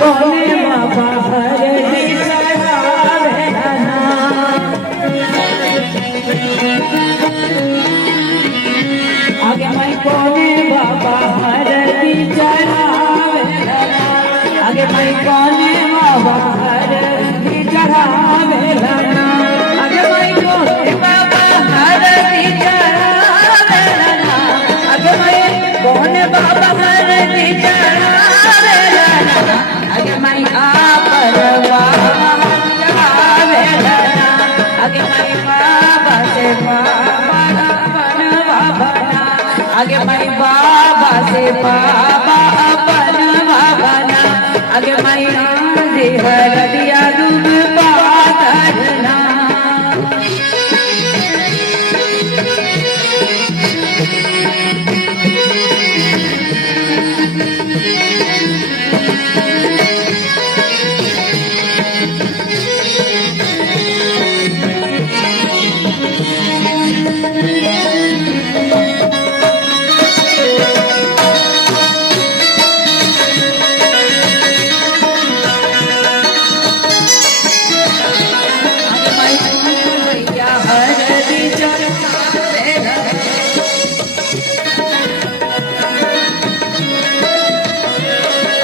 कोने बाबा हरदी चढ़ावे ना आगे माई कोने बाबा हरदी चढ़ावे ना आगे माई कोने बाबा हरदी चढ़ावे ना आगे माई कोने बाबा हरदी चढ़ावे ना आगे माई कोने बाबा हरदी चढ़ावे आगे माई परवा चढ़ावे आगे माई बाबा से बाबा बनवा बना आगे माई बाबा से बाबा बनवा बना आगे माई हरदिया दूध पादरना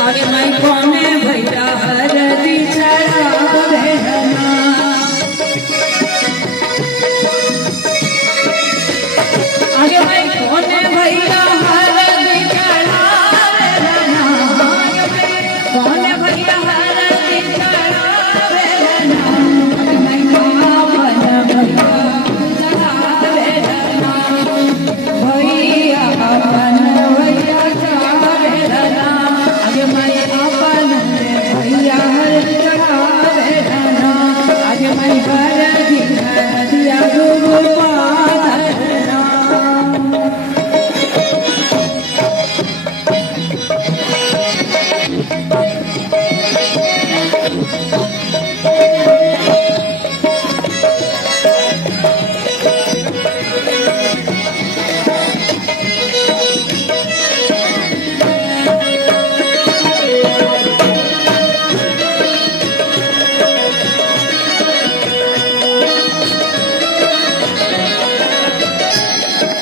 आगे माई कोने भैया हरदी चढ़ावे ना आगे माई कोने भैया हरदी चढ़ावे ना आगे माई कोने भैया हरदी चढ़ावे ना आगे माई पावन भैया चढ़ावे ना भैया पावन भैया चढ़ावे ना आगे माई अपन भैया हर चढ़ावे ना आगे माई हरदी हरदिया दूध पादरना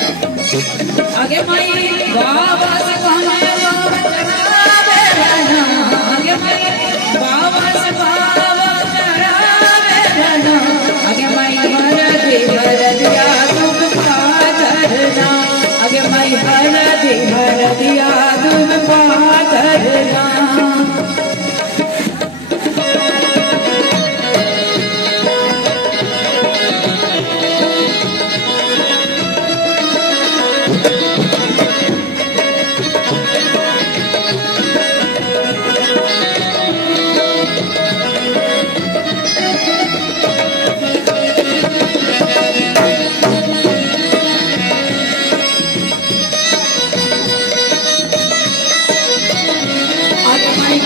आगे माई बाबा से कोने बाबा चढ़ावे ना आगे माई बाबा से बाबा चढ़ावे ना आगे माई हरदी हरदिया दूध पादरना आगे माई हरदी हरदिया दूध पादरना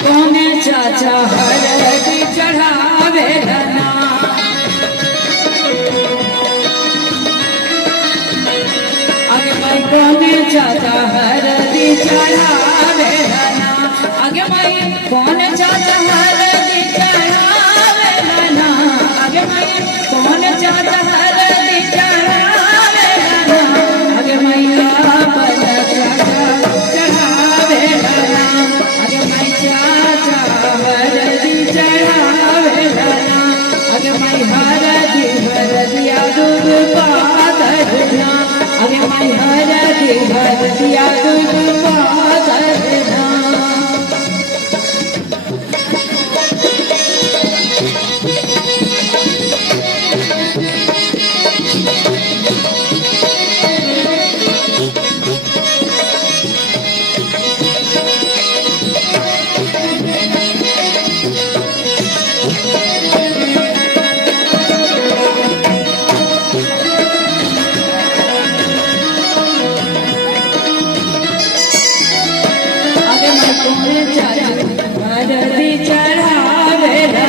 कोने चाचा हरदी चढ़ावे ना आगे माई कोने चाचा हरदी चढ़ावे ना आगे माई कोने चाचा हरदी चढ़ावे ना आगे माई कोने चाचा हरदी चढ़ावे ना आगे माई अपन चाचा चढ़ावे ना आगे माई चाचा हरदी चढ़ावे ना आगे माई हरदी हरदिया दूध पादरना आगे माई हरदी हरदिया दूध पादरना हरदी चढ़ावे ना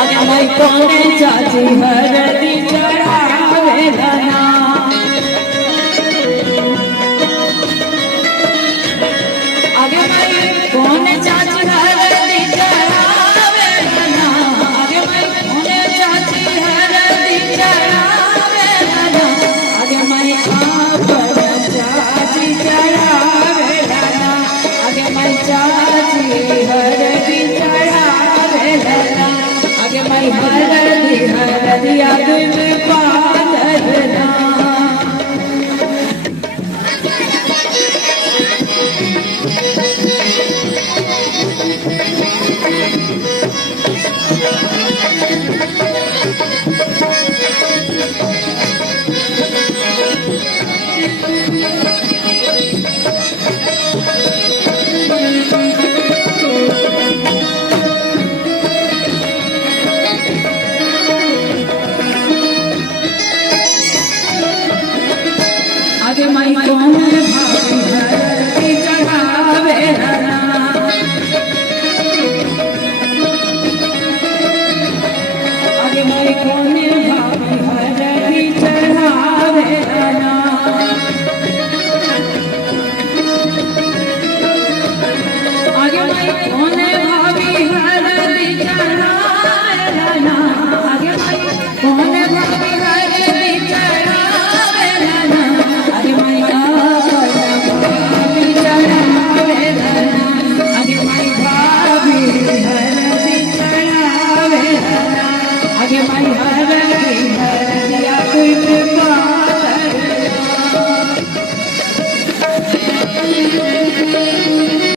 आगे माई कोने चाची हरदी चढ़ावे ना कोने भाभी हरदी चढ़ावे ना आगे माई कोने भाभी हरदी चढ़ावे ना आगे माई कोने भाभी हरदी चढ़ावे ना आगे माई कोने भाभी हरदी चढ़ावे ना आगे माई भाभी चढ़ावे ना आगे माई भाभी हरदी चढ़ावे ना आगे माई हरदी हरदिया कुछ पातर